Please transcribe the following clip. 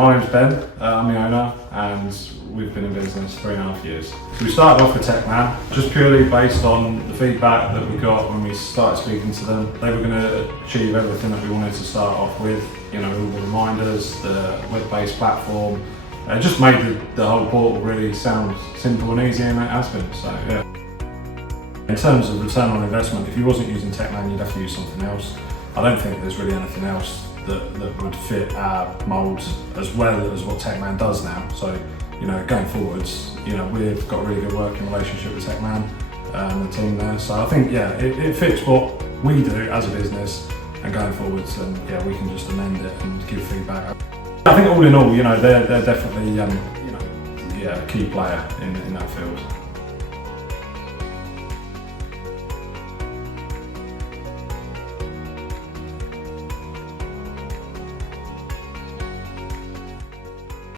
My name's Ben, I'm the owner, and we've been in business 3.5 years. So we started off with TechMan, just purely based on the feedback that we got when we started speaking to them. They were going to achieve everything that we wanted to start off with, you know, all the reminders, the web-based platform. It just made the whole portal really sound simple and easy, and it has been, so yeah. In terms of return on investment, if you wasn't using TechMan, you'd have to use something else. I don't think there's really anything else that would fit our moulds as well as what TechMan does now. So, you know, going forwards, you know, we've got a really good working relationship with TechMan and the team there. So I think, yeah, it fits what we do as a business, and going forwards, and yeah, we can just amend it and give feedback. I think all in all, you know, they're definitely, you know, yeah, a key player in that field.